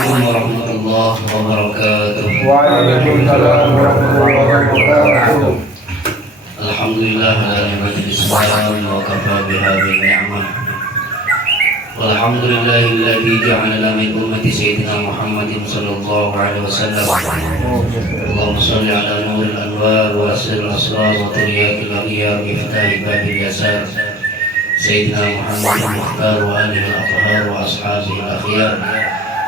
Assalamualaikum warahmatullahi wabarakatuh. Waalaikumsalam warahmatullahi wabarakatuh. Alhamdulillah ala ni'matil Islam wa kafa biha bin ni'mah. Walhamdulillahilladzi ja'ala lana min ummati sayyidina Muhammadin sallallahu alaihi wasallam. Allahumma shalli ala nuril anwar wa asril asrar wa tiryatil aghyar bi fatahi babil yasar. Sayyidina Muhammadin mukhtar wa alihi al-athhar wa ashabihi al-akhyar.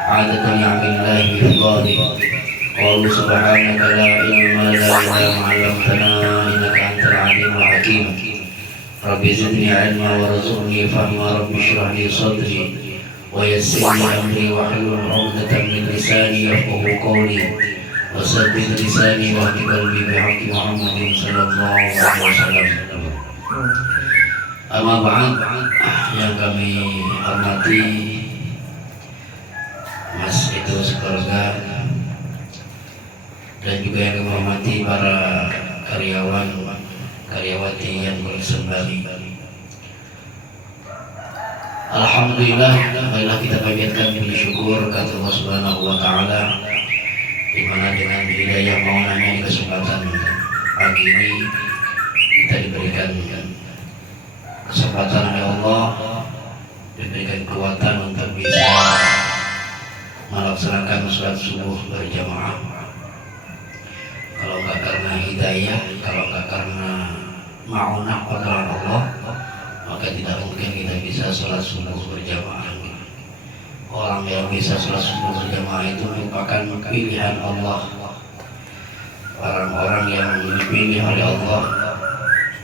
Adatan ya'millahi bi fadli. Qalu subhanaka la ilma lana illa ma 'allamtana innaka antal 'alimul hakim. Rabbi zidni 'ilma warzuqni fahma. Rabbi shrah li sadri wa yassir li amri wahlul 'uqdatam min lisani yafqahu qawli wa saddid lisani wahdi qalbi bihaqqi Muhammadin sallallahu alaihi wasallam. Amma ba'd, yang kami hormati Mas itu sekeluarga dan juga yang kami hormati para karyawan karyawati yang bersembari. Alhamdulillah, marilah kita panjatkan puji syukur kepada Allah Subhanahu wa taala, di mana dengan hidayah maunanya di kesempatan pagi ini kita diberikan kesempatan oleh Allah, diberikan kekuatan untuk bisa melaksanakan sholat subuh berjamaah. Kalau enggak karena hidayah, kalau enggak karena ma'unah qadaran Allah, maka tidak mungkin kita bisa sholat subuh berjamaah. Orang yang bisa sholat subuh berjamaah itu merupakan pilihan Allah, orang-orang yang dipilih oleh Allah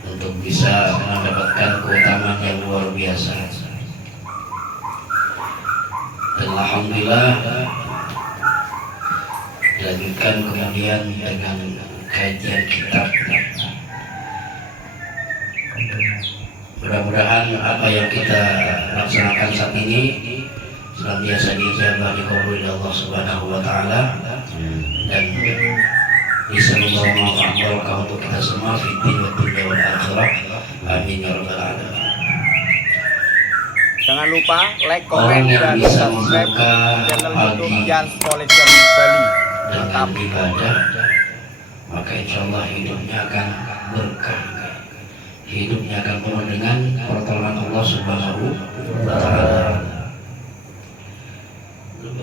untuk bisa mendapatkan keutamaan yang luar biasa. Dan alhamdulillah dilanjutkan kemudian dengan kajian kitab. Mudah-mudahan apa yang kita laksanakan saat ini senantiasa diijabah dikabul oleh Allah Subhanahu wa taala dan bisa membawa manfaat barokah untuk kita semua fi dunya wal akhirah. Amin ya rabbal alamin. Jangan lupa like, Orang komen, yang dan bisa subscribe membuka channel YouTube pagi Jan Collection Bali. dengan ibadah, maka insya Allah hidupnya akan berkah, hidupnya akan penuh dengan pertolongan Allah Subhanahu wa taala.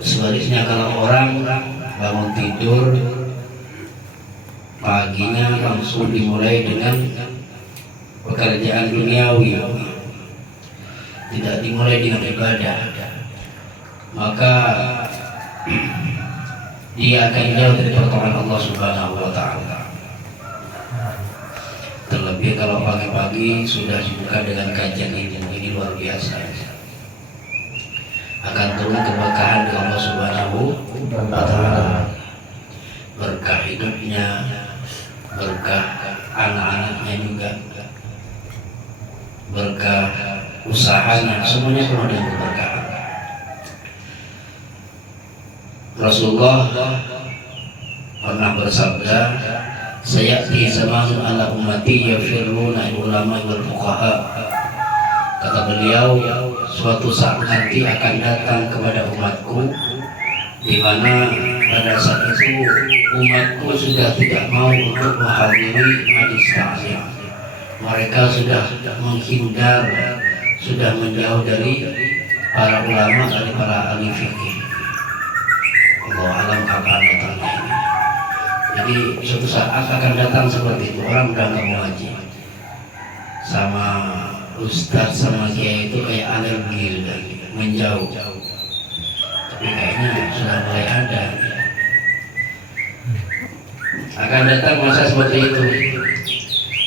Sebaliknya kalau orang bangun tidur paginya langsung dimulai dengan pekerjaan duniawi, tidak dimulai dengan ibadah, maka dia akan jauh dari pertolongan Allah Subhanahu wa taala. Terlebih kalau pagi-pagi sudah dibuka dengan kajian ini luar biasa. Akan turun keberkahan dari Allah Subhanahu wa taala. Berkah hidupnya, berkah anak-anaknya juga, berkah usahanya, semuanya penuh dengan keberkahan. Rasulullah pernah bersabda, sayati zamanun ala ummati yafirruna ulama wal fuqaha. Kata beliau, suatu saat nanti akan datang kepada umatku di mana pada saat itu umatku sudah tidak mau untuk menghadiri majelis taklim. Mereka sudah menghindar, sudah menjauh dari para ulama, dari para ahli fikih. Allah alam kapan datangnya ini. Jadi suatu saat akan datang seperti itu, orang udah nggak mau ngaji, sama ustadz sama kiai itu kayak alergi, menjauh. Tapi kayaknya sudah mulai ada. Akan datang masa seperti itu.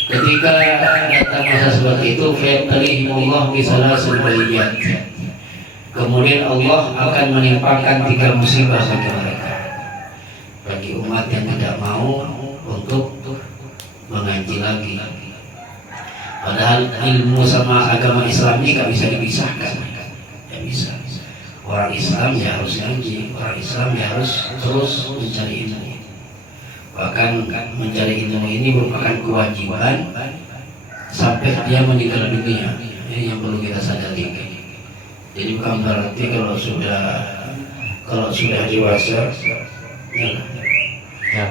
Ketika datang masa seperti itu, fa'talihimullah bisalasil baliyat. Kemudian Allah akan menimpakan 3 musibah bagi mereka, bagi umat yang tidak mau untuk mengaji lagi. Padahal ilmu sama agama Islam ini gak bisa dipisahkan, gak bisa. Orang Islam ya harus ngaji, orang Islam ya harus terus mencari ilmu. Bahkan mencari ilmu ini merupakan kewajiban sampai dia meninggal dunia. Ini yang perlu kita sadari. Jadi bukan berarti kalau sudah kalau sudah dewasa, ya. Ya.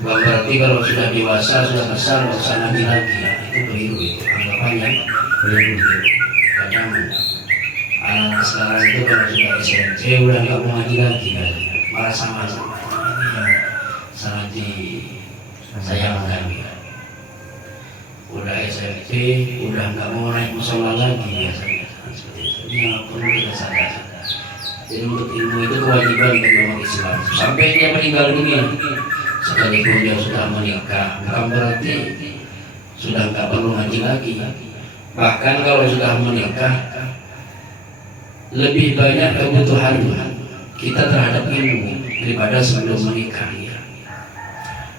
Bukan berarti kalau sudah dewasa, sudah besar, nggak usah ngaji lagi. Ya, itu keliru itu. Anggapannya keliru. Kadang anak sekarang itu kalau sudah SMP udah nggak mau ngaji lagi, kan? Malah sama-sama. Ini yang sangat disayangkan. Ya. Udah SMP, udah nggak mau naik musola lagi biasanya. Seperti itu. Ini yang perlu kita sadar. Jadi untuk ilmu itu kewajiban bagi umat Islam. Sampai dia meninggal dunia, sekalipun dia sudah menikah, bukan berarti sudah nggak perlu ngaji lagi. Bahkan kalau sudah menikah, lebih banyak kebutuhan kita terhadap ilmu daripada sebelum menikah. Ya.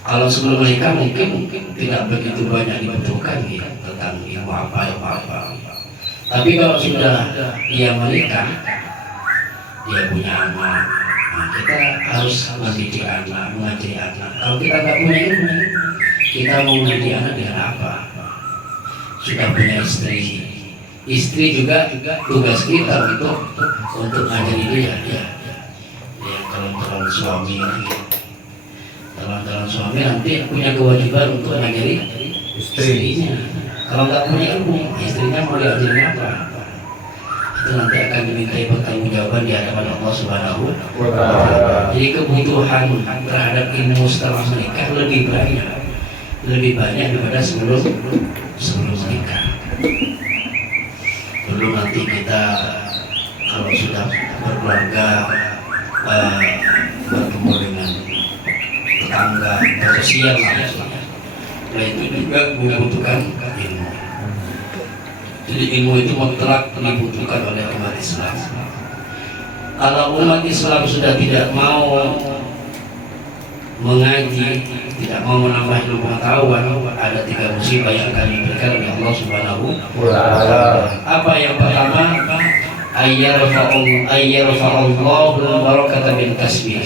Kalau sebelum menikah mungkin tidak begitu banyak dibutuhkan ya, tentang ilmu apa. Tapi kalau sudah dia menikah, dia punya anak, nah, kita harus mendidik anak, mengajari anak. Kalau kita nggak punya ilmu, kita mau mendidik anak dengan apa? Sudah punya istri juga tugas kita untuk mengajari dia. Ya calon suami, calon suami nanti punya kewajiban untuk mengajari istrinya. Kalau nggak punya ilmu, istrinya mau diajari apa? Itu nanti akan dimintai pertanggungjawaban di hadapan Allah Subhanahu wa Ta'ala. Jadi kebutuhan terhadap ilmu setelah menikah lebih banyak daripada sebelum menikah. Belum nanti kita kalau sudah berkeluarga bertemu dengan tetangga sosial lah, itu juga membutuhkan ilmu. Jadi ilmu itu mutlak dibutuhkan oleh umat Islam. Kalau umat Islam sudah tidak mau mengaji, tidak mau menambah ilmu pengetahuan, ada 3 musibah yang akan diberikan oleh Allah Subhanahu wa Ta'ala. Apa yang pertama? Ayyarfa'allahu barakata bil kasbi.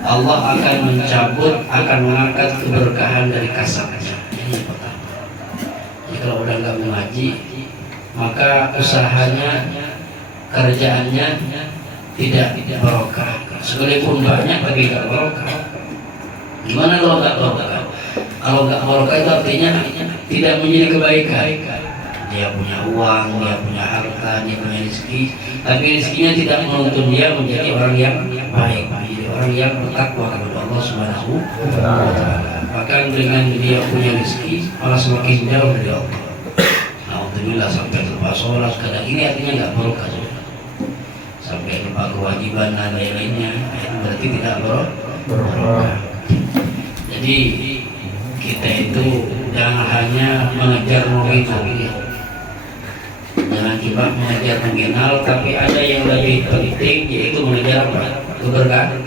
Allah akan mencabut, akan mengangkat keberkahan dari kasabnya. Ini yang pertama. Jadi kalau udah nggak mengaji, maka usahanya, kerjaannya tidak barokah. Sekalipun banyak tapi nggak barokah. Gimana kalau nggak barokah? Kalau nggak barokah itu artinya tidak menjadi kebaikan. Dia punya uang, dia punya harta, dia punya rezeki, tapi rezekinya tidak menuntun dia menjadi orang yang baik, menjadi orang yang bertakwa kepada Allah Subhanahu wa Ta'ala. Bahkan dengan dia punya rezeki malah semakin jauh dari Allah. Alhamdulillah sampai lupa sholat, kadang ini artinya nggak barokah sudah. Sampai lupa kewajiban dan lain-lainnya, itu berarti tidak barokah. Jadi kita itu jangan hanya mengejar nominal, jangan cuma mengejar nominal, tapi ada yang lebih penting yaitu mengejar apa? Keberkahan.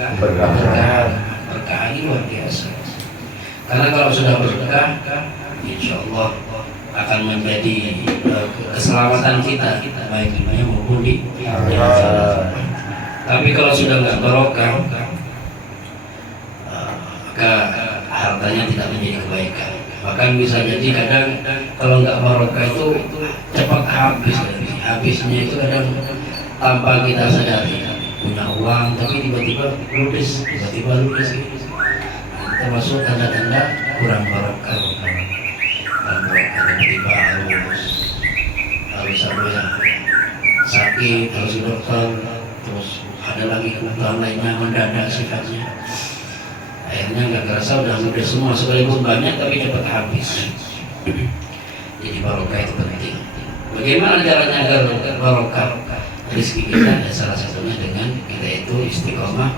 Berkah ini luar biasa. Karena kalau sudah berkah, insya Allah akan menjadi keselamatan kita baik dunia maupun di akhirat. Tapi kalau sudah nggak barokah, maka hartanya tidak menjadi kebaikan. Bahkan bisa jadi kadang kalau nggak barokah itu cepat habisnya itu kadang tanpa kita sadari. Punya uang tapi tiba-tiba ludes termasuk tanda-tanda kurang barokah. Tiba-tiba harus apa ya, sakit, harus ke dokter, terus ada lagi kebutuhan lainnya mendadak sifatnya, akhirnya nggak kerasa udah ludes semua, sekalipun banyak tapi cepat habis. Jadi barokah itu penting. Bagaimana caranya agar barokah rezeki kita? Ya, salah satunya dengan kita itu istiqomah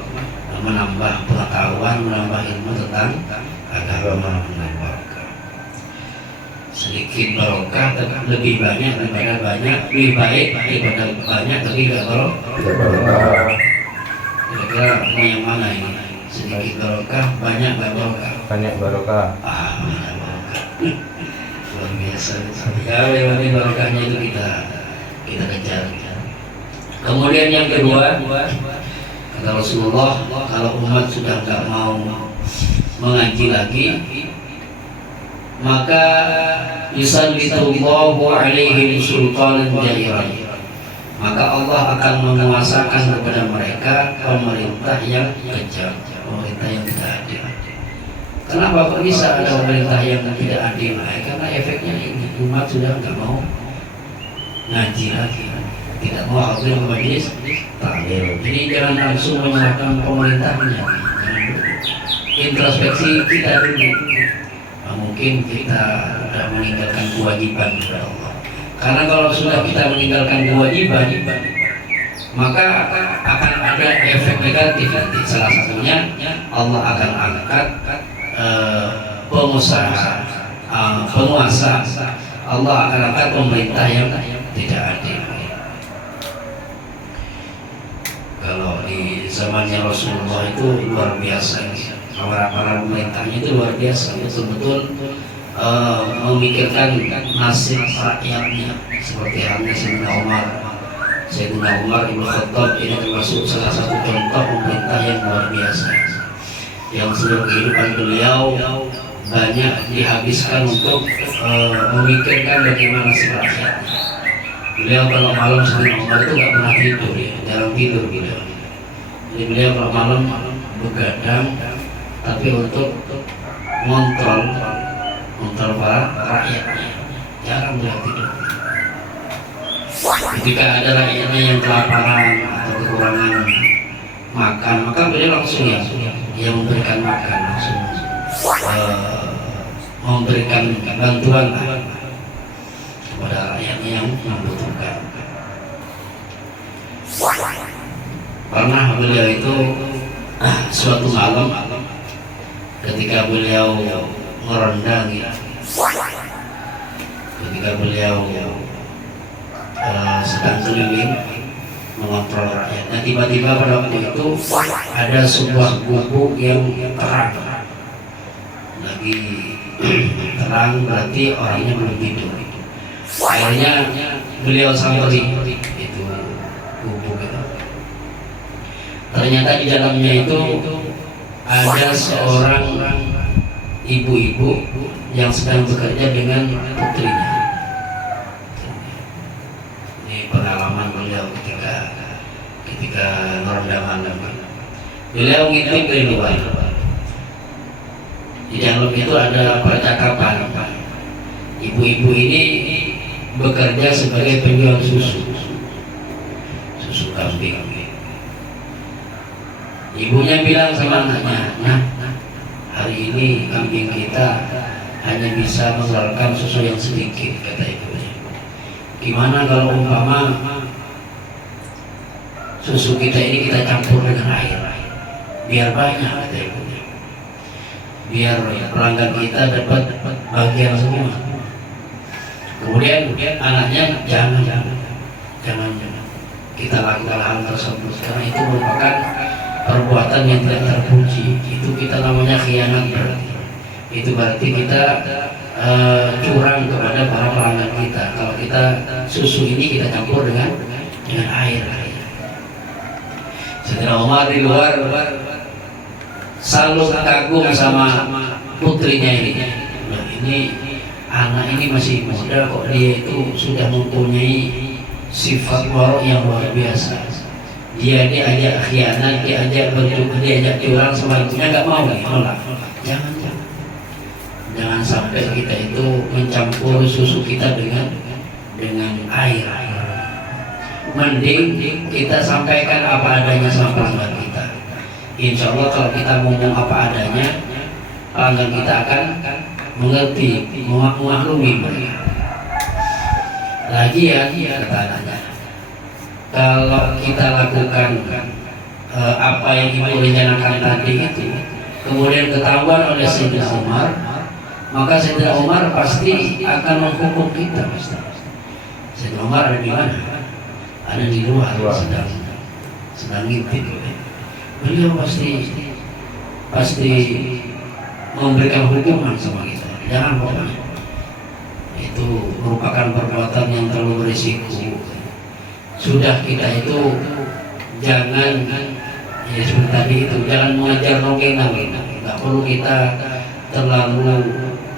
menambah pengetahuan, menambah ilmu tentang agama, sedikit barokah tapi lebih banyak daripada banyak, lebih baik daripada banyak tapi tidak barokah. Kira-kira yang mana ini? Sedikit barokah, banyak nggak barokah? Banyak barokah. Banyak barokah. Luar biasa. Ya, yang penting barokahnya itu kita kejar. Kemudian yang kedua, kata Rasulullah, kalau umat sudah nggak mau mengaji lagi, maka yusallitullahu alaihim sultanan jairan, maka Allah akan menguasakan kepada mereka pemerintah yang kejam, pemerintah yang tidak adil. Kenapa kok bisa ada pemerintah yang tidak adil? Karena efeknya ini, umat sudah nggak mau ngaji lagi, tidak mau hadir ke majelis taklim. Jadi jangan langsung menyalahkan pemerintahnya, introspeksi kita dulu. Mungkin kita sudah meninggalkan kewajiban kepada Allah. Karena kalau sudah kita meninggalkan kewajiban, maka akan ada efek negatif nanti. Salah satunya Allah akan angkat pengusaha, penguasa. Allah akan angkat pemerintah yang tidak adil. Kalau di zamannya Rasulullah itu luar biasa, para pemerintahnya itu luar biasa, betul-betul memikirkan nasib rakyatnya, seperti halnya Sayyidina Umar Ibn Khattab. Ini termasuk salah satu contoh pemerintah yang luar biasa, yang seluruh kehidupan beliau banyak dihabiskan untuk memikirkan bagaimana nasib rakyatnya. Beliau kalau malam Sayyidina Umar itu nggak pernah tidur, ya, jarang tidur beliau. Jadi beliau kalau malam begadang, tapi untuk ngontrol para rakyatnya, jarang beliau tidur. Ketika ada rakyatnya yang kelaparan atau kekurangan makan, maka beliau langsung yang memberikan makan, langsung memberikan bantuan kepada rakyatnya yang membutuhkan. Pernah beliau itu suatu malam ketika beliau merendah, ketika beliau sedang keliling mengontrol rakyatnya, tiba-tiba pada waktu itu ada sebuah gubuk yang terang, lagi terang berarti orangnya belum tidur. Akhirnya beliau samperin itu gubuk itu. Ternyata di dalamnya itu ada seorang ibu-ibu yang sedang bekerja dengan putrinya. Ini pengalaman beliau ketika merendah malam. Beliau ngintip dari luar. Di dalam itu ada percakapan. Ibu-ibu ini bekerja sebagai penjual susu kambing. Ibunya bilang sama anaknya, "Nah, hari ini kambing kita hanya bisa mengeluarkan susu yang sedikit," kata ibunya. "Gimana kalau umpama susu kita ini kita campur dengan air, biar banyak," kata ibunya. "Biar pelanggan kita dapat bagian semua." Kemudian anaknya, jangan kita lakukan hal tersebut, karena itu merupakan perbuatan yang tidak terpuji. Itu kita namanya khianat berarti. Itu berarti kita curang kepada para pelanggan kita. Kalau kita susu ini kita campur dengan air. Sayyidina Umar di luar selalu kagum sama putrinya ini. Nah, ini anak ini masih muda kok, dia itu sudah mempunyai sifat warok yang luar biasa. Dia diajak khianat, diajak curang sama ibunya, nggak mau, nolak. Jangan sampai kita itu mencampur susu kita dengan air. Mending kita sampaikan apa adanya sama pelanggan kita. Insya Allah kalau kita ngomong apa adanya, pelanggan kita akan mengerti, memaklumi mereka. Lagi kata anaknya, kalau kita lakukan apa yang ibu rencanakan tadi itu, kemudian ketahuan oleh Sayyidina Umar, maka Sayyidina Umar pasti akan menghukum kita. Sayyidina Umar ada di mana? Ada di luar, sedang ngintip. Beliau pasti memberikan hukuman sama kita. Jangan pokoknya. Itu merupakan perbuatan yang terlalu berisiko. Sudah kita itu jangan seperti tadi itu, jangan mengajar nongkengan. Nggak perlu kita terlalu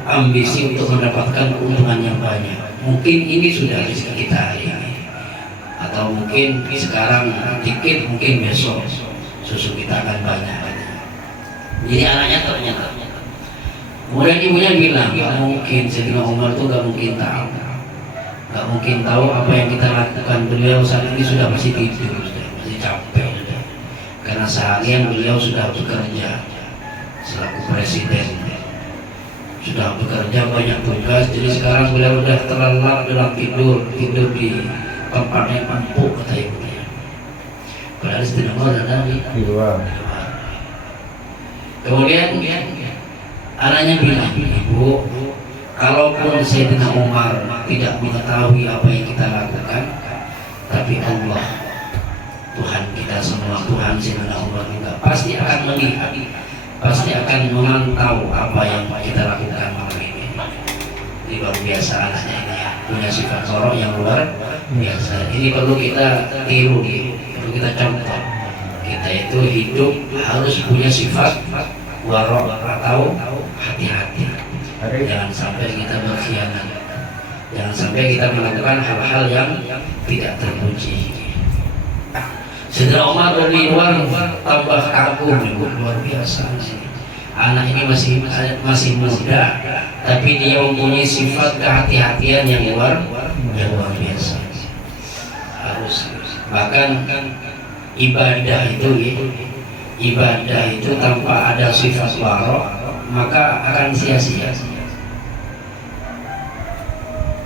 ambisi untuk mendapatkan keuntungan yang banyak. Mungkin ini sudah rezeki kita hari ini, atau mungkin sekarang dikit, mungkin besok susu kita akan banyak. Jadi anaknya ternyata. Kemudian ibunya bilang, nggak mungkin Sayyidina Umar itu nggak mungkin tahu, nggak mungkin tahu apa yang kita lakukan. Beliau saat ini sudah masih tidur, masih capek, karena seharian beliau sudah bekerja selaku presiden, sudah bekerja banyak tugas. Jadi sekarang beliau sudah terlelap dalam tidur di tempat yang empuk, kata ibunya. Padahal Sayyidina Umar ada di luar. Kemudian anaknya bilang, ibu, kalaupun Sayyidina Umar tidak mengetahui apa yang kita lakukan, tapi Allah, Tuhan kita semua, Tuhan Sayyidina Umar juga pasti akan melihat, pasti akan memantau apa yang kita lakukan malam ini. Ini luar biasa anaknya ini ya, punya sifat sorok yang luar biasa. Ini perlu kita tiru, perlu kita contoh. Kita itu hidup harus punya sifat warok atau hati-hati. Jangan sampai kita berkhianat, jangan sampai kita melakukan hal-hal yang tidak terpuji. Sayyidina Umar dari luar tambah kagum, luar biasa sih. Anak ini masih muda, tapi dia mempunyai sifat kehati-hatian yang luar biasa. Harus bahkan ibadah itu tanpa ada sifat warok maka akan sia-sia.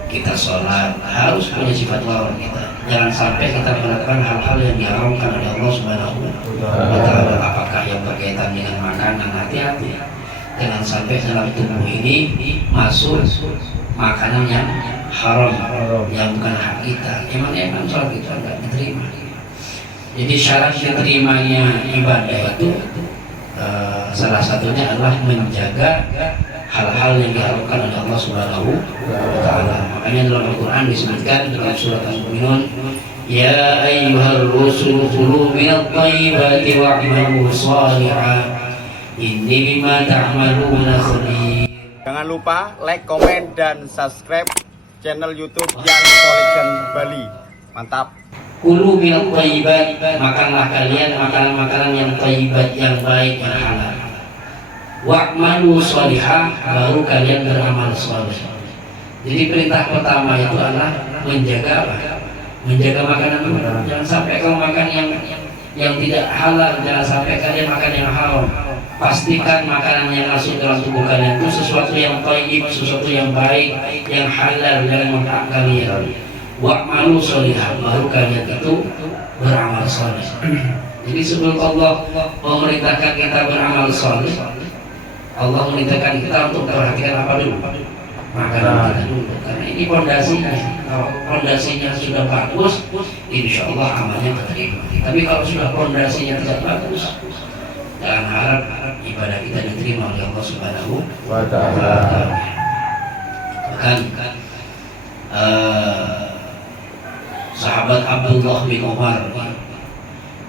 Kita sholat harus punya sifat warok kita. Jangan sampai kita melakukan hal-hal yang diharamkan oleh Allah Subhanahu wa Ta'ala. Apakah yang berkaitan dengan makanan, hati-hati. Jangan sampai dalam tubuh ini masuk makanan yang haram, yang bukan hak kita. Emang sholat kita enggak diterima. Jadi syarat diterimanya ibadah itu salah satunya adalah menjaga hal-hal yang diharamkan oleh Allah Subhanahu wa Ta'ala. Makanya dalam Al-Quran disebutkan dalam surat Al-Mu'minun, ya ayyuhar rusul kulu minat tayyibati wa'malu shalihan inni bima ta'maluna khabir. Jangan lupa like, komen, dan subscribe channel YouTube Yang Collection Bali. Mantap. Kulu minat tayyibat, makanlah kalian makanan-makanan yang tayyibat, yang baik, yang halal. Wa'malu sholihah, baru kalian beramal sholih. Jadi perintah pertama itu adalah menjaga apa? Menjaga makanan. Jangan sampai kau makan yang tidak halal, jangan sampai kalian makan yang haram. Pastikan makanan yang masuk dalam tubuh kalian itu sesuatu yang thayyib, sesuatu yang baik, yang halal dan manfaat kalian. Wa'malu sholihah, baru kalian itu beramal sholih. Jadi sebelum Allah memerintahkan kita beramal sholih, Allah memerintahkan kita untuk memperhatikan apa dulu? Makanan kita dulu. Karena ini pondasinya. Kalau pondasinya sudah bagus, insya Allah amalnya terima. Tapi kalau sudah pondasinya tidak bagus, jangan harap ibadah kita diterima oleh Allah Subhanahu wa Ta'ala. Bahkan sahabat Abdullah bin Umar,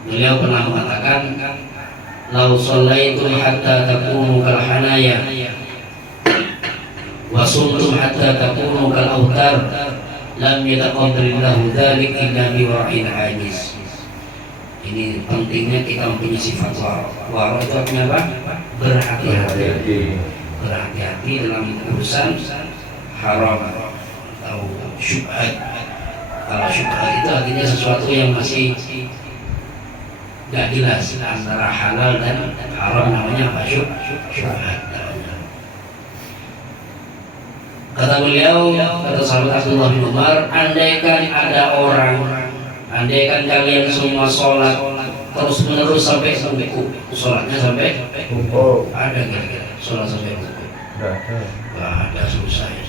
beliau pernah mengatakan, lau shallaitum hatta takunu kal hanaya wa sumtum hatta takunu kal autar lam yataqabbalillahu dzalik illa bi wa'in ajiz. Ini pentingnya kita mempunyai sifat waro. Waro itu artinya apa? Berhati-hati. Berhati-hati dalam urusan haram atau syubhat. Kalau syubhat itu artinya sesuatu yang masih gak jelas antara halal dan haram, namanya apa? Syubhat. Kata beliau, kata sahabat Abdullah bin Umar, andaikan kalian semua sholat terus menerus sampai ruku, sholatnya sampai ada kira-kira sholat sampai ruku? Gak ada, susah ya.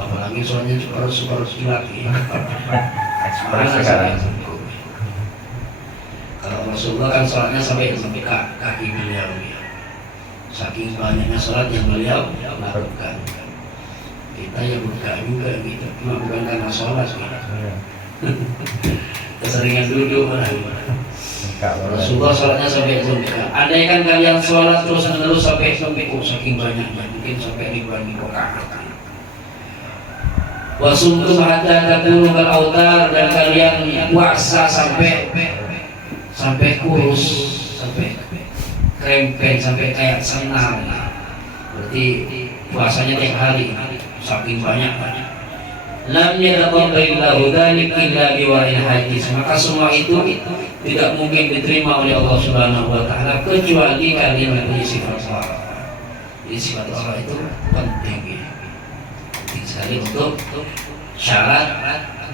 Apalagi sholatnya super lagi. Kalau Rasulullah kan sholatnya sampai kaki beliau ya. Saking banyaknya sholat yang beliau lakukan. Kita ya buka juga gitu, cuma bukan karena sholat gitu. Keseringan duduk malah. Rasulullah sholatnya sampai sumpah. Andaikan kalian sholat terus menerus sampai saking banyaknya, mungkin sampai ribuan rakaat. Wasumtum hatta takunu kal autar, dan kalian puasa sampai kurus, sampai krempeng, sampai kayak senang. Berarti puasanya tiap hari, saking banyak. Lam yataqabbalallahu dzalik illa biwa'il hadis. Maka semua itu tidak mungkin diterima oleh Allah Subhanahu wa taala kecuali kalian mempunyai sifat Allah. Jadi sifat Allah itu penting sekali untuk syarat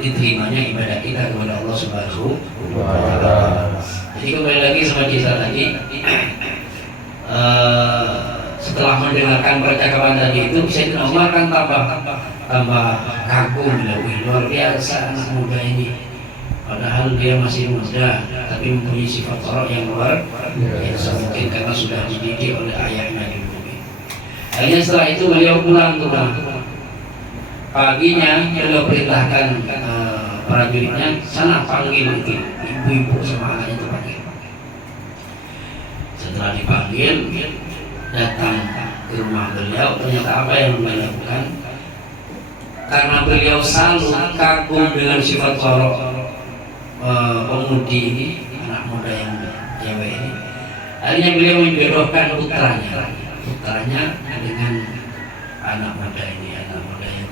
diterimanya ibadah kita kepada Allah Subhanahu wa taala. Jadi kembali lagi sama kita tadi, setelah mendengarkan percakapan tadi itu, Sayyidina Umar kan tambah kagum, luar biasa anak muda ini. Padahal dia masih muda, tapi mempunyai sifat orang yang luar biasa, mungkin karena sudah dididik oleh ayahnya dulu. Akhirnya setelah itu beliau pulang ke rumah. Paginya beliau perintahkan prajuritnya, sana panggil ibu-ibu sama anaknya itu panggil. Setelah dipanggil, datang ke rumah beliau. Ternyata apa yang beliau lakukan? Karena beliau selalu kagum dengan sifat pemudi ini, anak muda yang cewek ini. Akhirnya beliau menjodohkan putranya dengan anak muda yang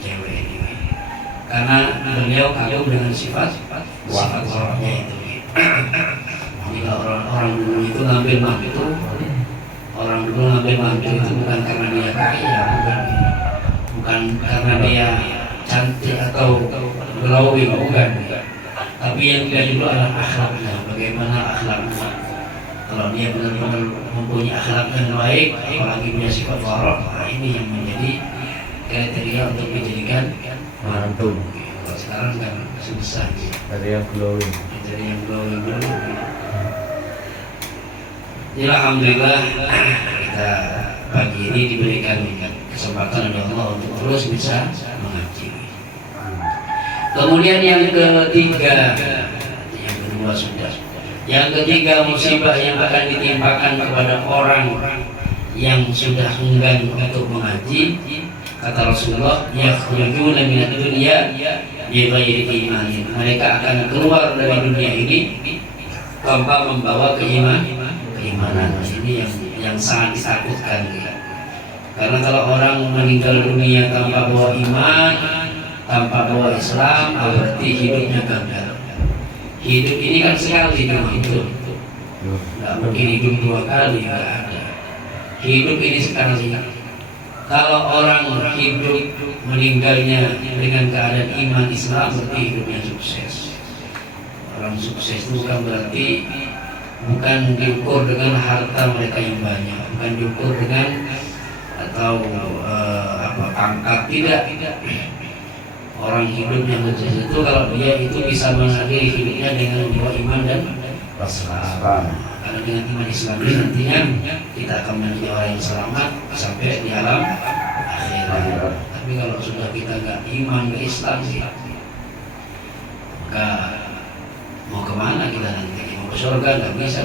cewek ini. Karena beliau kagum dengan sifat orangnya itu. Jika orang dulu itu ngambil mantu, itu bukan karena dia kaya, bukan karena dia cantik atau glowing, bukan. Tapi yang dia dulu adalah akhlaknya. Bagaimana akhlaknya? Kalau dia benar-benar mempunyai akhlak yang baik, apalagi punya sifat warok, ini yang menjadi kriteria untuk dijadikan mantu. Kalau sekarang kan susah. Ada yang glowing. Dulu. Ya, alhamdulillah kita pagi ini diberikan kesempatan oleh Allah untuk terus bisa mengaji. Kemudian yang ketiga, yang kedua sudah. Yang ketiga, musibah yang akan ditimpakan kepada orang yang sudah enggan untuk mengaji. Kata Rasulullah, yakhrujuna minad dunya bighairi imanin. Mereka akan keluar dari dunia ini tanpa membawa keimanan. Ini yang sangat ditakutkan. Karena kalau orang meninggal dunia tanpa bawa iman, tanpa bawa Islam, berarti hidupnya gagal. Hidup ini kan sekali cuma hidup, nggak mungkin hidup dua kali, nggak ada. Hidup ini sekali. Kalau orang hidup meninggalnya dengan keadaan iman Islam, berarti hidupnya sukses. Orang sukses itu bukan berarti diukur dengan harta mereka yang banyak, bukan diukur dengan atau pangkat, tidak. Orang hidup yang sukses itu kalau dia itu bisa mengakhiri hidupnya dengan membawa iman dan Islam. Karena dengan iman Islam ini nantinya kita akan menjadi orang yang selamat sampai di alam akhirat. Tapi kalau sudah kita nggak iman ke Islam sih, maka mau kemana kita nanti? Mau ke surga nggak bisa.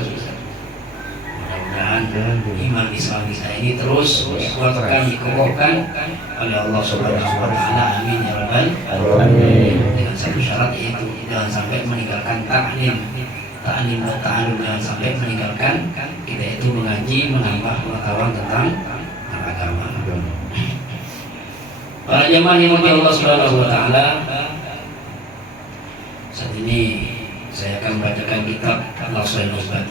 Mudah-mudahan iman Islam kita ini terus dikuatkan, dikokohkan oleh Allah Subhanahu wa taala. Amin ya rabbal alamin. Dengan satu syarat, yaitu jangan sampai meninggalkan ta'lim dan ta'allum, jangan sampai meninggalkan kita itu mengaji, menambah pengetahuan tentang agama. Para jemaah yang dimuliakan Allah Subhanahu wa taala, saat ini saya akan membacakan kitab Nashul Ibad.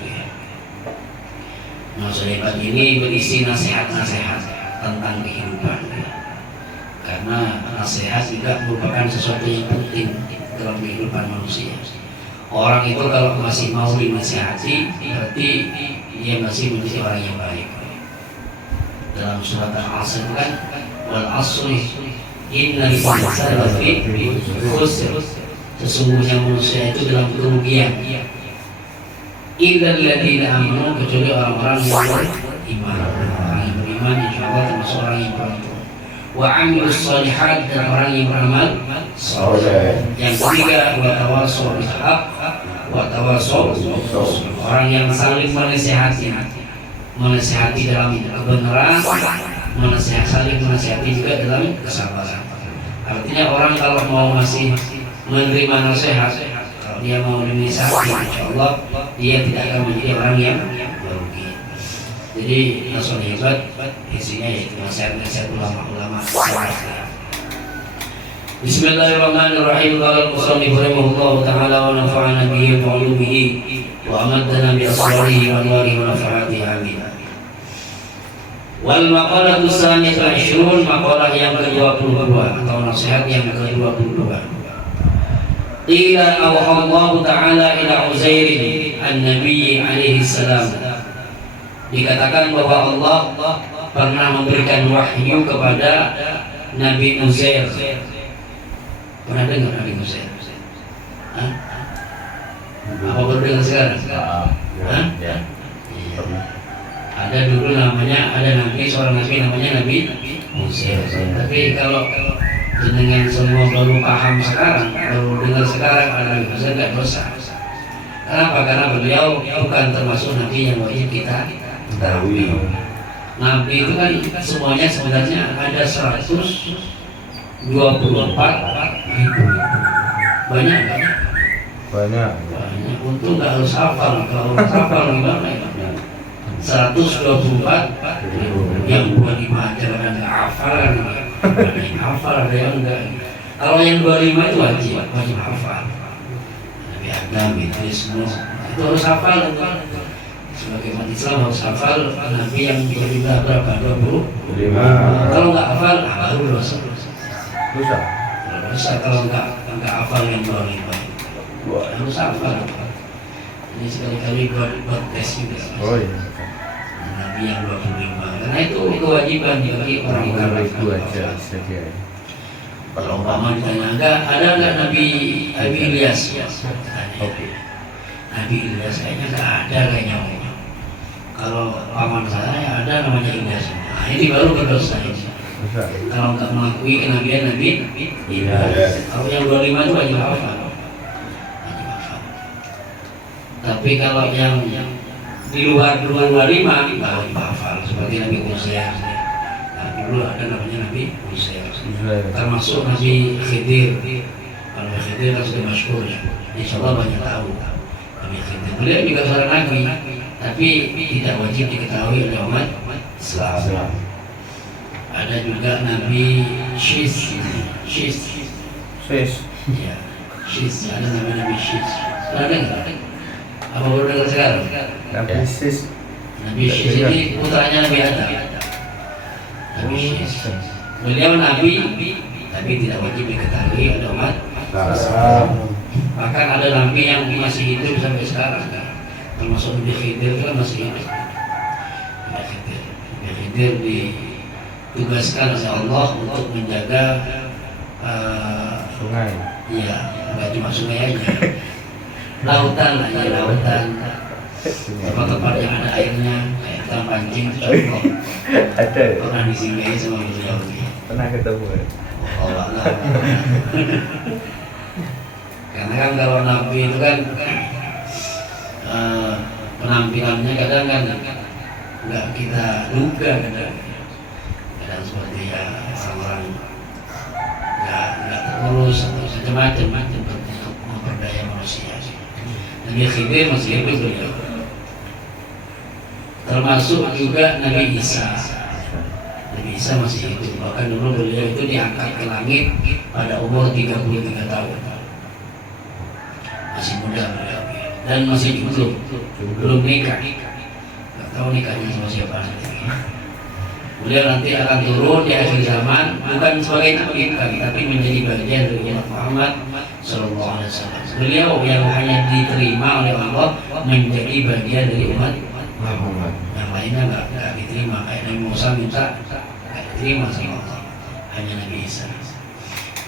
Nashul Ibad ini berisi nasihat-nasihat tentang kehidupan. Karena nasihat juga merupakan sesuatu yang penting dalam kehidupan manusia. Orang itu kalau masih mau dinasihati, berarti dia masih menjadi orang yang baik. Dalam surat Al-Asr kan, wal asri innal insana lafi khusr. Sesungguhnya manusia itu dalam kerugian. Illal ladzina amanu, kecuali orang-orang yang beriman. Orang yang beriman insyaallah termasuk orang yang beruntung. Wa amilus shalihat, dan orang yang beramal saleh. Yang ketiga, wa tawassaw bil haqq wa tawassaw bis sabr. Orang yang saling menasihati dalam kebenaran, saling menasihati juga dalam kesabaran. Artinya orang kalau mau menerima nasihat, kalau dia mau dinasihati, insya Allah dia tidak akan menjadi orang yang merugi. Jadi Rasul hebat isinya yaitu nasihat-nasihat ulama-ulama salaf. Bismillahirrahmanirrahim. Qala al-musannif rahimahullah ta'ala wa nafa'ana bihi wa 'ulumihi wa amadana bi asrarihi wa anwarihi wa nafa'atihi amin. Wal maqalatu tsaniyatu 'ashrun, maqalah yang ke-22 atau nasihat yang ke-22. Qila Allah ta'ala ila Uzair an-nabiy alaihi salam. Dikatakan bahwa Allah pernah memberikan wahyu kepada Nabi Uzair. Pernah dengar Nabi Uzair? Hah? Apa baru dengar sekarang? Hah? Ya. Ada dulu namanya, ada seorang nabi namanya Nabi Uzair. Tapi kalau dengan semua baru paham sekarang, baru dengar sekarang ada Nabi Uzair, nggak dosa. Kenapa? Karena beliau bukan termasuk nabi yang wajib kita ketahui. Nabi itu kan semuanya sebenarnya ada 124 ribu. Banyak kan? Banyak. Untung nggak harus hafal. Kalau harus hafal gimana ya? 124 ribu. Yang 25 aja kan nggak hafal kan? Ada yang hafal, ada yang enggak. Kalau yang 25 itu wajib hafal. Nabi Adam, Idris, semua itu harus hafal. Sebagai umat Islam harus hafal Nabi yang berjumlah berapa? 25. Kalau nggak hafal, baru dosa. Dosa kalau nggak hafal yang 25. Harus hafal. Ini sekali-kali buat tes juga. Oh iya. Nabi yang 25. Karena itu kewajiban bagi orang yang itu aja saja. Kalau umpama ditanya ada nggak Nabi Ilyas? Oke. Nabi Ilyas kayaknya nggak ada kayaknya. Kalau paman saya ada namanya Ilyas. Nah, ini baru berdosa ini. Kalau nggak mengakui kenabian Nabi Ilyas. Kalau yang 25 itu wajib hafal. Tapi kalau yang di luar 25 nggak wajib hafal. Seperti Nabi Uzair. Nah, dulu ada namanya Nabi Uzair. Termasuk Nabi Khidir. Kalau Khidir kan sudah masyhur ya. Insya Allah banyak tahu Nabi Khidir. Beliau juga seorang Nabi, tapi tidak wajib diketahui oleh umat Islam. Ada juga Nabi Shis. Ya, Shis. Ada Nabi Shis. Ada nggak? Apa baru dengar sekarang? Nabi Shis. Nabi Shis ini putranya Nabi Adam. Nabi Shis. Beliau Nabi, tapi tidak wajib diketahui oleh umat Islam. Bahkan ada Nabi yang masih hidup sampai sekarang. Termasuk Nabi Khidir itu kan masih hidup. Nabi Khidir ditugaskan oleh Allah untuk menjaga Sungai. Iya, nggak cuma sungai aja. Lautan lah, ya lautan. Tempat-tempat yang ada airnya, kayak kita pancing itu contoh. Ada. Pernah disinggahi sama beliau. Pernah ketemu. Allah Allah. Karena kan kalau Nabi itu kan penampilannya kadang kan nggak kita duga, kadang seperti ya orang nggak terurus atau macam-macam untuk memperdaya manusia. Nabi Khidir masih hidup beliau. Termasuk juga Nabi Isa. Nabi Isa masih hidup. Bahkan dulu beliau itu diangkat ke langit pada umur 33 tahun. Masih muda beliau dan masih jomblo, belum nikah. Nggak tahu nikahnya sama siapa nanti. Beliau nanti akan turun di akhir zaman bukan sebagai nabi tapi menjadi bagian dari umat Muhammad Sallallahu Alaihi Wasallam. Beliau yang hanya diterima oleh Allah menjadi bagian dari umat Muhammad. Yang lainnya nggak diterima. Kayak Nabi Musa minta nggak diterima sama Allah. Hanya Nabi Isa.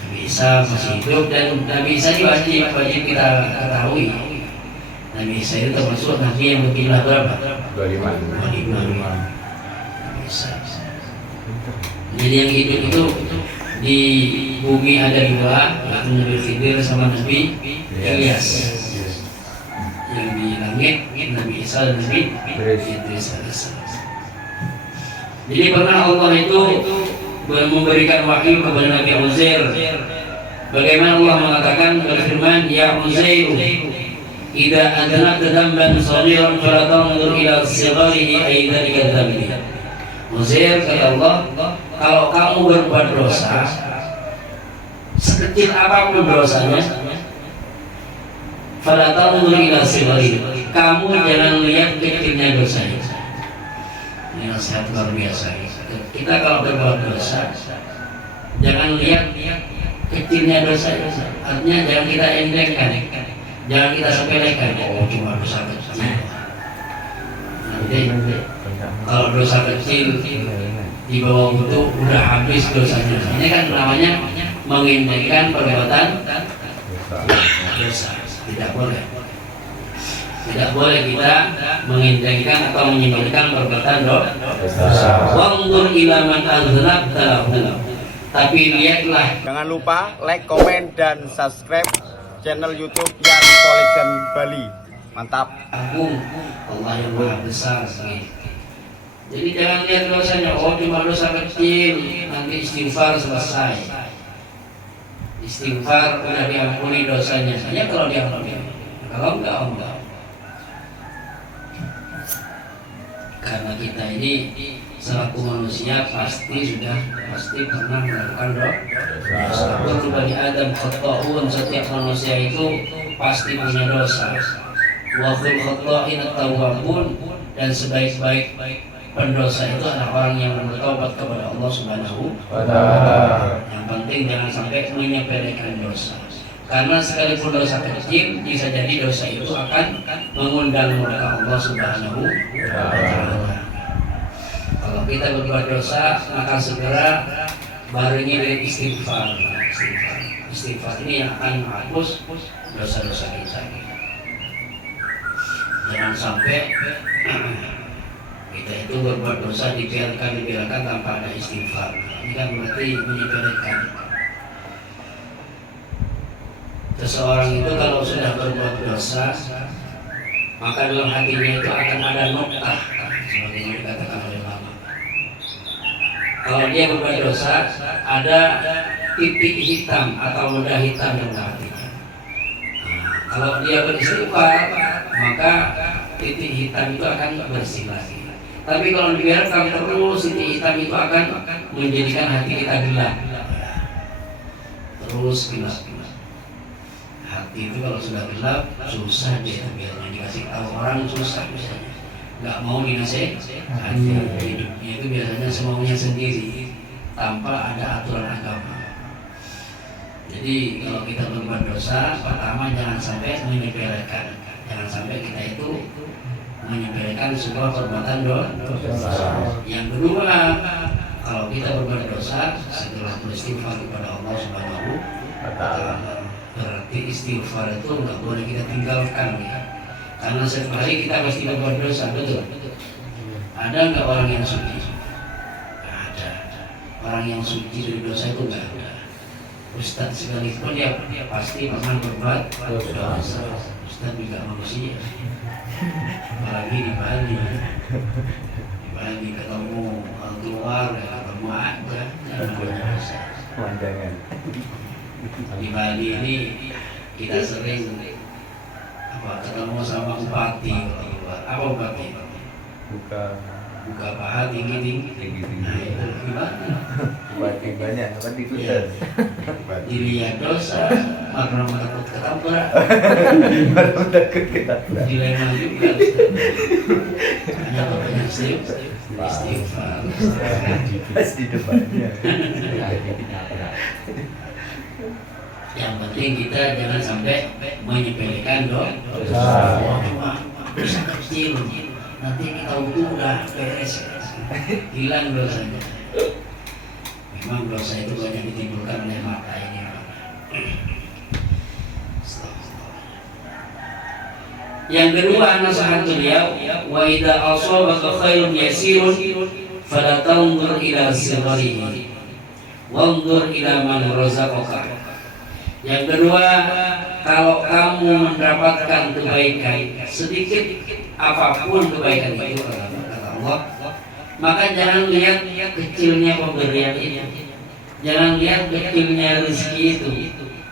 Nabi Isa masih hidup dan Nabi Isa juga wajib kita ketahui. Nabi Isa itu termasuk Nabi yang berjumlah berapa? 25. Nabi Isa. Jadi yang hidup itu di bumi ada dua, yaitu Nabi Khidir sama Nabi Ilyas. Yang di langit Nabi Isa dan Nabi Idris. Jadi pernah Allah itu memberikan wahyu kepada Nabi Uzair. Bagaimana Allah mengatakan berfirman, ya Uzair, idza adnabta dhanban saghiran fala tanzur ila sigharihi ay dzalika dzambi. Uzair, kata Allah, kalau kamu berbuat dosa sekecil apapun dosanya, fala tanzur ila sigharihi, kamu jangan lihat kecilnya dosanya. Ini nasihat luar biasa. Kita kalau berbuat dosa jangan lihat kecilnya dosa, artinya jangan kita entengkan, jangan kita sepelekan. Oh, cuma dosa kecil. Nanti kalau dosa kecil di bawah itu udah habis dosanya. Ini kan namanya mengentengkan perbuatan dosa. Tidak boleh. Tidak boleh kita mengentengkan atau menyembunyikan perbuatan dosa. Wanzur ila man aznabta lahu. Tapi lihatlah. Jangan lupa like, komen, dan subscribe channel YouTube Yan Collection Bali. Mantap. Agung Allah yang maha besar sekali. Jadi jangan lihat dosanya, oh cuma dosa kecil, nanti istighfar selesai. Istighfar sudah diampuni dosanya. Hanya kalau diampuni. Kalau enggak. Karena kita ini selaku manusia pasti pernah melakukan dosa. Kullu bani Adam khata'un, setiap manusia itu pasti punya dosa. Wa khul khata'in at-tawwabun, dan sebaik-baik pendosa itu adalah orang yang bertobat kepada Allah Subhanahu wa Ta'ala. Yang penting jangan sampai menyepelekan dosa. Karena sekalipun dosa kecil, bisa jadi dosa itu akan mengundang murka Allah Subhanahu wa Ta'ala. Kalau kita berbuat dosa, maka segera barengi dengan istighfar. Istighfar ini yang akan menghapus dosa-dosa kita. Jangan sampai kita itu berbuat dosa dibiarkan tanpa ada istighfar. Ini kan berarti menyepelekan. Seseorang itu kalau sudah berbuat dosa, maka dalam hatinya itu akan ada noktah, sebagaimana dikatakan oleh ulama. Kalau dia berbuat dosa, ada titik hitam atau noda hitam yang hatinya. Kalau dia beristighfar, maka titik hitam itu akan bersih lagi. Tapi kalau dibiarkan terus, titik hitam itu akan menjadikan hati kita gelap. Terus gelap. Hati itu kalau sudah gelap, susah dia biarnya dikasih tahu orang, susah misalnya. Nggak mau dinasehati. Hidupnya itu biasanya semaunya sendiri, tanpa ada aturan agama. Jadi kalau kita berbuat dosa, pertama jangan sampai menyepelekan. Jangan sampai kita itu menyepelekan sebuah perbuatan dosa. Yang kedua, kalau kita berbuat dosa, setelah beristighfar kepada Allah Subhanahu wa Ta'ala, berarti istighfar itu nggak boleh kita tinggalkan ya. Karena setiap hari kita pasti berbuat dosa, betul? Ada nggak orang yang suci? Ada. Orang yang suci dari dosa itu nggak ada. Ustadz sekalipun dia pasti pernah berbuat dosa. Ustadz juga manusia. Apalagi di Bali. Di Bali ketemu keluar, ketemu aja, jangan dosa. Pemandangan. Di Bali ini kita sering ketemu sama bupati. Apa bupati? Buka paha tinggi. Nah itu gimana? Bupati banyak, apa di Kuta? Dilihat dosa, makna takut ketabrak. Baru takut ketabrak. Dilema juga. Hanya banyak istighfar. Pas di depannya. Yang penting kita jangan sampai menyepelekan dosa. Cuma dosa kecil, nanti kita udah beres, hilang dosanya. Memang dosa itu banyak ditimbulkan oleh mata ini. Yang kedua, nasihat beliau, wa idza asabaka khairun yasirun fala tanzur ila sigharihi wanzur ila man razaqaka. Yang kedua, kalau kamu mendapatkan kebaikan sedikit apapun kebaikan itu kata Allah, maka jangan lihat kecilnya pemberian itu. Jangan lihat kecilnya rezeki itu.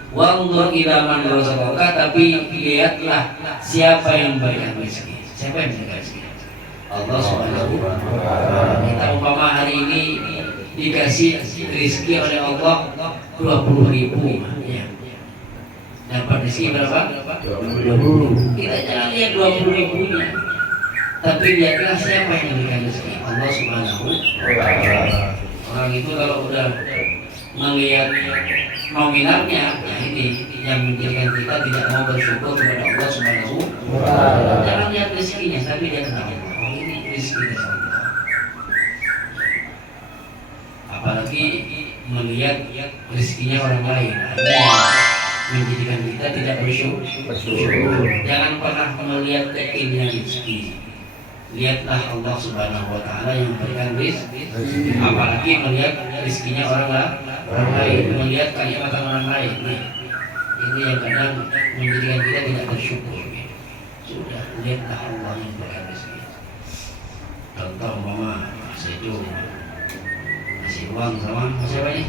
Wanzur ila man razaqaka, tapi lihatlah siapa yang berikan rezeki. Siapa yang berikan rezeki? Allah Subhanahu wa taala. Kita umpama hari ini dikasih rezeki oleh Allah 20.000 ya. Dapat rezeki berapa? 20.000. Kita jangan lihat 20.000-nya. Tapi lihatlah siapa yang memberikan rezeki. Allah Subhanahu wa taala. Orang itu kalau udah melihat nominalnya, ya ini yang menjadikan kita tidak mau bersyukur kepada Allah Subhanahu wa taala. Jangan lihat rezekinya, tapi dia tahu, oh ini rezeki dari Allah. Apalagi melihat rezekinya orang lain, ini yang menjadikan kita tidak bersyukur. Jangan pernah melihat keinginan rezeki. Lihatlah Allah Subhanahu wa taala yang memberikan rezeki. Apalagi melihat rezekinya orang lain, melihat kenikmatan orang lain. Nah, ini yang kadang menjadikan kita tidak bersyukur. Sudah, lihatlah Allah yang memberikan rezeki. Contoh mama saya itu ngasih uang sama siapa ini?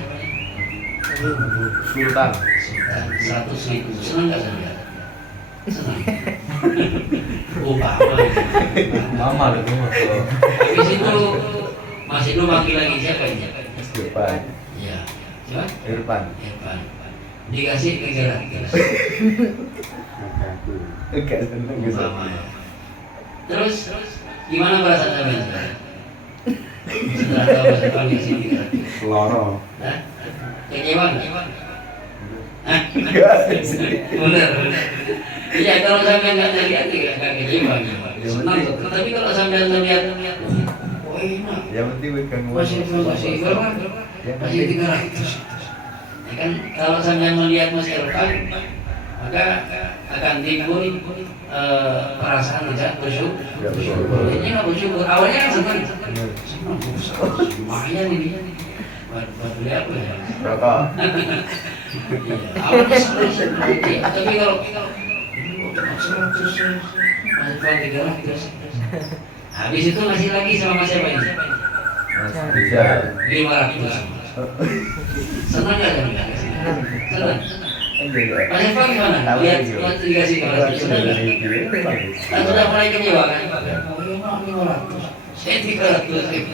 Sultan. 100.000. Senang nggak saya? Senang. Mama lebih masuk. Habis itu masih lu manggil lagi siapa ini? Irfan. Ya, siapa? Irfan. Irfan. Dikasih 300. Enggak seneng gitu. Sama ya. Terus gimana perasaan kalian sekarang? Setelah tahu bahasa panggil sih 300. Loro. Hah? Kecewa nggak? Hah? Enggak. Benar. Iya, kalau sampai nggak lihat ya nggak kecewa. Senang. Tapi kalau sampai lihat, oh enak. Yang penting pegang uang. Masih berapa? Masih 300. Ya kan, kalau sampai melihat Mas Irfan, maka akan timbul perasaan tidak bersyukur. Ini nggak bersyukur. Awalnya kan senang. Lumayan ini. Buat beli apa ya? Rokok. Iya. Awalnya senang. Tapi kalau Mas Irfan 300. Habis itu masih lagi sama siapa ini? Bisa. 500. Senang nggak kan? Senang. Mas Irfan gimana? Lihat dikasih 500. Senang nggak? Kan sudah mulai kecewa kan? Oh iya Pak, 500. Saya 300.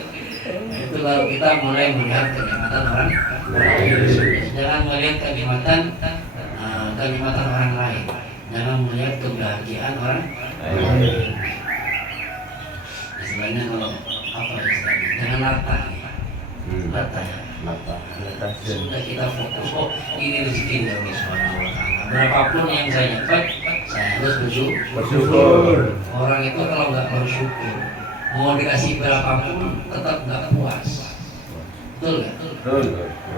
Itu kalau kita mulai melihat kenikmatan orang lain. Jangan melihat kenikmatan orang lain. Jangan melihat kebahagiaan orang lain. Istilahnya kalau apa istilahnya? Jangan latah. Latah ya. Sudah kita fokus, oh ini rezeki dari Allah Subhanahu wa taala. Berapapun yang saya dapat, saya harus bersyukur. Orang itu kalau nggak bersyukur, mau dikasih berapapun tetap nggak puas. Betul nggak?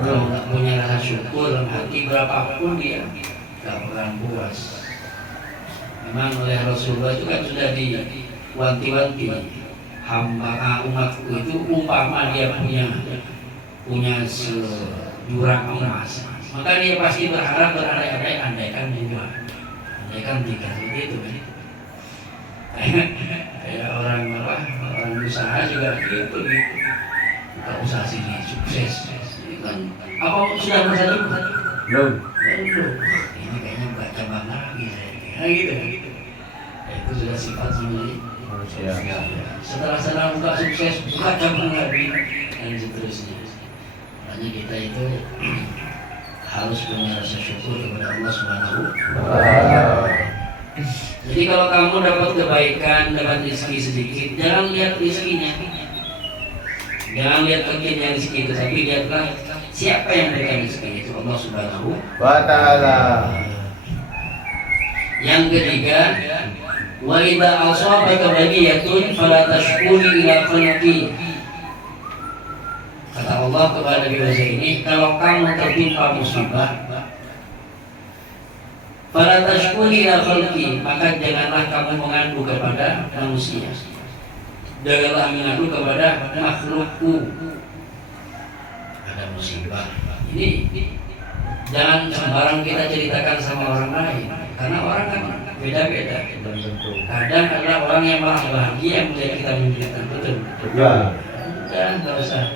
Kalau nggak punya rasa syukur dalam hati, berapapun dia nggak pernah puas. Memang oleh Rasulullah juga sudah diwanti-wanti, hamba umatku itu umpama dia punya sejurang emas, maka dia pasti berharap berandai-andai andaikan 2, andaikan 3, seperti itu kan. Kayak orang usaha juga gitu. Kita usaha sini sukses, kan apa sudah merasa cukup? Belum. Ini kayaknya nggak cabang lagi saya, gitu. Itu sudah sifat manusia. Setelah buka sukses, buka cabang lagi dan seterusnya. Makanya kita itu harus punya rasa syukur kepada Allah Subhanahu wa taala. Jadi kalau kamu dapat kebaikan, dapat rezeki sedikit, jangan lihat rezekinya. Jangan lihat kecilnya rezeki itu, tapi lihatlah siapa yang memberikan rezeki itu, Allah Subhanahu wa taala. Yang ketiga, wa idza asabaka baliyatun fala tashkuri ila khalqi. Kata Allah kepada Nabi Musa ini, kalau kamu tertimpa musibah, fala tashkuri ila khalqi, maka janganlah kamu mengadu kepada manusia. Janganlah mengadu kepada makhlukku. Ada musibah. Ini jangan sembarang kita ceritakan sama orang lain, karena orang kan beda-beda. Kadang ada orang yang malah bahagia melihat kita menderita, betul. Ya. Udah, nggak usah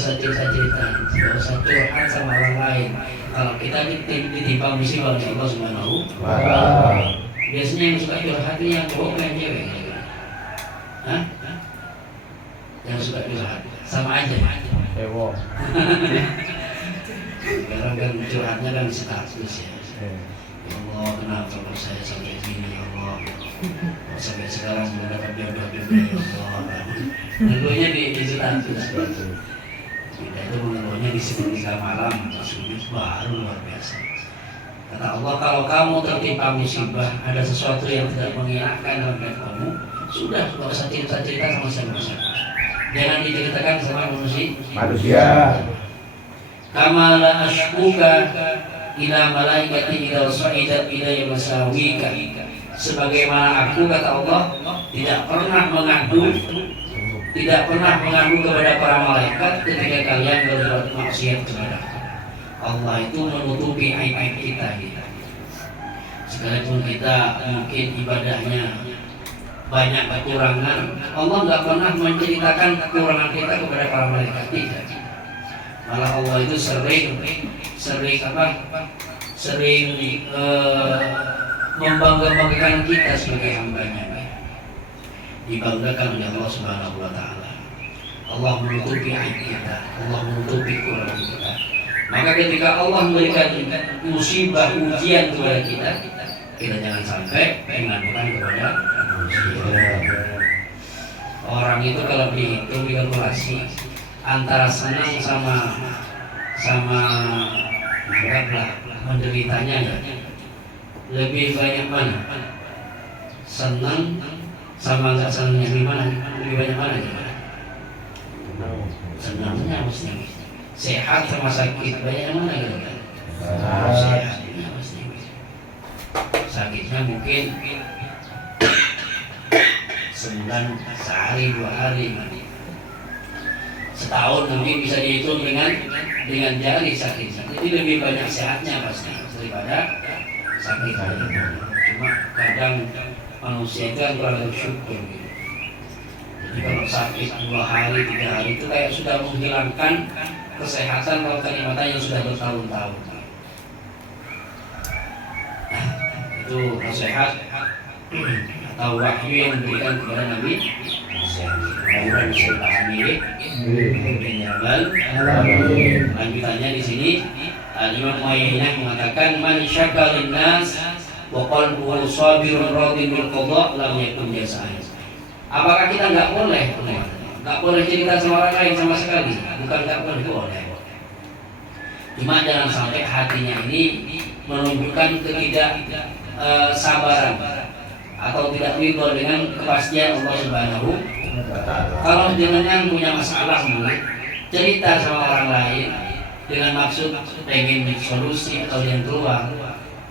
usah cerita-cerita, nggak usah curhat sama orang lain. Kalau kita ditimpa musibah oleh Allah Subhanahu wa Ta'ala, biasanya yang suka curhat ini yang cowok yang cewek. Hah? Yang suka curhat sama aja. Ewo. Sekarang kan curhatnya kan status ya. Ya Allah, kenapa kalau saya sampai gini ya Allah? Kok sampai sekarang belum dapat jodoh juga ya Allah. Mengeluhnya di status. Kita itu mengeluhnya di sepertiga malam atau subuh baru luar biasa. Kata Allah, kalau kamu tertimpa musibah, ada sesuatu yang tidak mengenakan dalam hidup kamu, sudah nggak usah cerita-cerita sama siapa-siapa. Jangan diceritakan sama manusia. Kama la ashkuka ila malaikati idza sa'idat ilayya masawika. Sebagaimana aku, kata Allah, tidak pernah mengadu kepada para malaikat ketika kalian berbuat maksiat kepada Allah. Itu menutupi aib-aib kita. Sekalipun kita mungkin ibadahnya banyak kekurangan, Allah nggak pernah menceritakan kekurangan kita kepada para malaikat. Tidak. Malah Allah itu sering membanggakan kita sebagai hambanya. Dibanggakan oleh Allah Subhanahu wa Ta'ala. Allah menutupi aib kita, Allah menutupi kekurangan kita. Maka ketika Allah memberikan musibah ujian kepada kita jangan sampai mengadukan kepada manusia. Orang itu kalau dihitung dikalkulasi antara senang sama anggaplah menderitanya ya, lebih banyak mana? Senang sama nggak senangnya gimana? Lebih banyak mana? Senangnya mesti. Sehat sama sakit banyak yang mana gitu kan? Sehatnya mesti. Sakitnya mungkin sebulan, sehari, 2 hari, setahun mungkin bisa dihitung dengan jari sakitnya. Jadi lebih banyak sehatnya pasti daripada sakit. Cuma kadang manusia itu kan kurang bersyukur gitu. Jadi kalau sakit 2 hari, 3 hari itu kayak sudah menghilangkan kesehatan atau kenikmatan yang sudah bertahun-tahun. Itu nasihat atau wahyu yang diberikan kepada Nabi. Mudah-mudahan bisa dipahami. Lanjutannya di sini Imam Muayyinah mengatakan man syakalin nas wa qalbuhu sabirun radin bil qada lam yakun jasa'an. Apakah kita nggak boleh cerita sama orang lain sama sekali? Bukan nggak boleh. Cuma jangan sampai hatinya ini menunjukkan sabaran atau tidak ridho dengan kepastian Allah Subhanahu. Kalau jenengan punya masalah cerita sama orang lain dengan maksud pengen solusi atau yang keluar,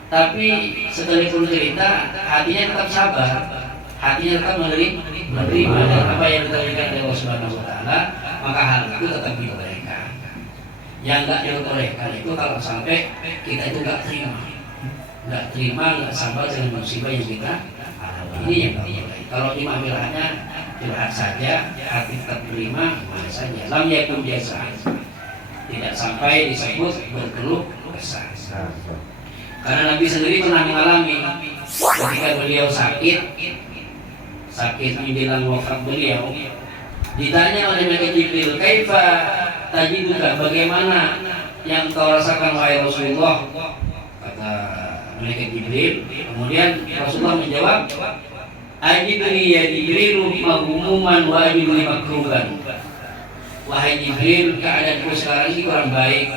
tapi sekalipun cerita hatinya tetap sabar, hatinya tetap menerima dan apa yang kita berikan dari Allah Subhanahu wa Ta'ala, maka hal itu tetap dibolehkan. Yang nggak dibolehkan itu kalau sampai kita itu nggak terima, nggak sabar dengan musibah yang kita alami. Ini yang nggak boleh. Kalau imamilahnya curhat saja, hati tetap terima, mana saja. Lam yakun biasa, tidak sampai disebut berkeluh kesah. Karena Nabi sendiri pernah mengalami ketika beliau sakit menjelang wafat beliau, ditanya oleh Malaikat Jibril, kaifa tajiduka, bagaimana yang kau rasakan wahai Rasulullah? Kata Malaikat Jibril. Kemudian Rasulullah menjawab, ajibni ya Jibril maghumuman wa ajibni makruban. Wahai Jibril, keadaanku sekarang ini kurang baik.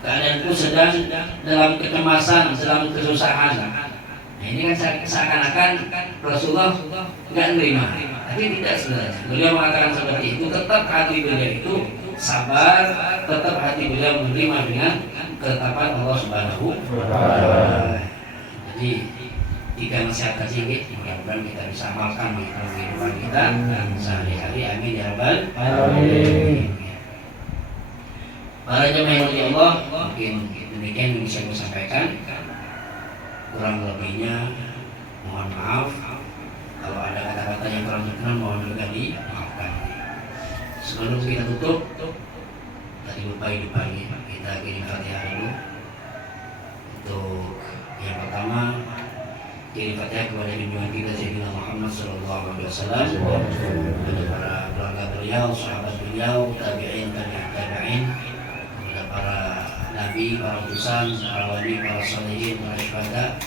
Keadaanku sedang dalam kecemasan, dalam kesusahan. Nah, ini kan seakan-akan Rasulullah nggak menerima, tapi tidak sebenarnya. Beliau mengatakan seperti itu, tetap hati beliau itu sabar, tetap hati beliau menerima dengan ketetapan Allah Subhanahu wa Ta'ala. Jadi 3 nasihat tadi mudah-mudahan kita bisa amalkan di kehidupan kita sehari-hari. Amin ya rabbal alamin. Para jemaah yang Allah, mungkin demikian yang bisa saya sampaikan. Kurang lebihnya mohon maaf. Kalau ada kata-kata yang kurang berkenan mohon juga dimaafkan. Sebelum kita tutup, tadi lupa di pagi kita kirim Fatihah dulu. Untuk yang pertama, kirim Fatihah kepada junjungan kita Sayyidina Muhammad sallallahu alaihi wasallam, kepada para keluarga beliau, sahabat beliau, tabi'in, tabi'in, kepada para nabi, para utusan, para wali, para sholihin, para syuhada,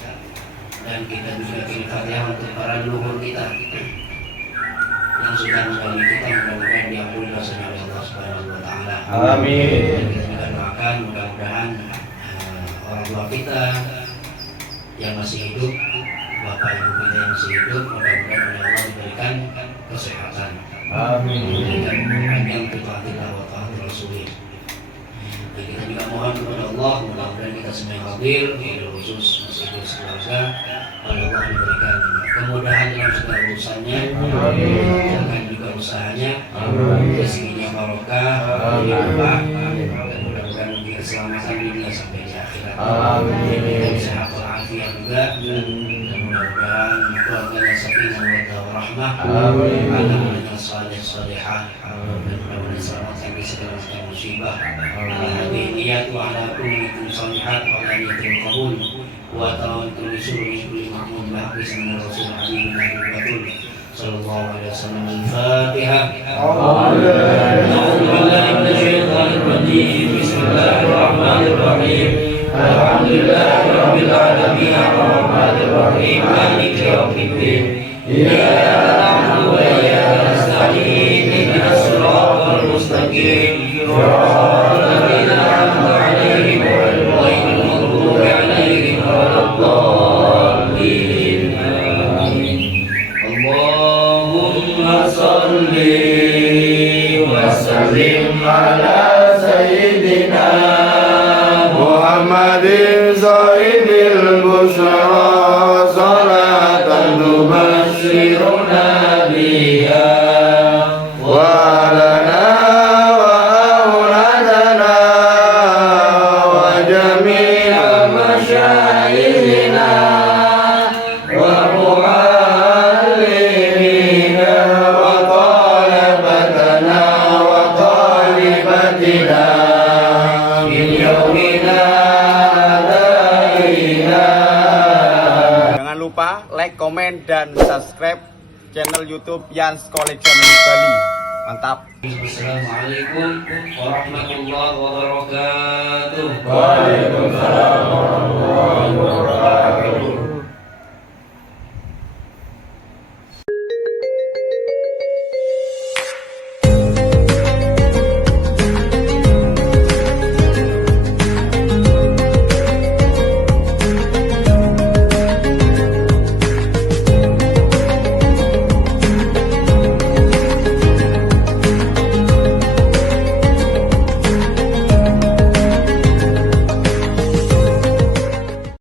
dan kita juga kirim Fatihah untuk para leluhur kita yang sudah mendahului kita, mudah-mudahan diampuni dosanya oleh Allah Subhanahu wa taala. Amin. Dan kita juga doakan mudah-mudahan orang tua kita yang masih hidup, bapak ibu kita yang masih hidup, mudah-mudahan oleh Allah diberikan kesehatan. Amin. Diberikan panjang kita wa ta'ala Rasulih. Dan kita juga mohon kepada Allah, mudah-mudahan kita semua yang hadir, khusus masih hidup sekeluarga, oleh Allah diberikan kemudahan dalam segala urusannya, dan juga usahanya, rezekinya barokah, berlimpah, dan mudah-mudahan diberi keselamatan dunia sampai di akhirat. Dan sehat walafiat juga, dan mudah-mudahan keluarganya sakinah mawaddah warahmah, anak-anaknya saleh salehah, dan mudah-mudahan diselamatkan dari segala macam musibah. Ala hadhihi niyat wa ala kulli shalihat wa ala niyatil qabul. وتوكل بسر كل محمود بحق من الرسول حبيب الله البتول صلى الله عليه وسلم. الفاتحة. أعوذ بالله من الشيطان الرجيم. بسم الله الرحمن الرحيم. الحمد لله رب العالمين الرحمن الرحيم مالك يوم الدين. إياك نعبد وإياك نستعين اهدنا الصراط المستقيم صراط الذين أنعمت عليهم غير المغضوب عليهم ولا الضالين. آمين. اللهم صل وسلم على سيدنا محمد صاحب البشرى صلاة تبشرنا بها ولنا وأولادنا وجميع مشايخنا ومعلمينا وطلبتنا وطالبتنا من يومنا هذا إلى. Jangan lupa like, komen, dan subscribe channel YouTube Yans Collection Bali. Mantap. Assalamualaikum warahmatullahi wabarakatuh. Waalaikumsalam warahmatullahi wabarakatuh.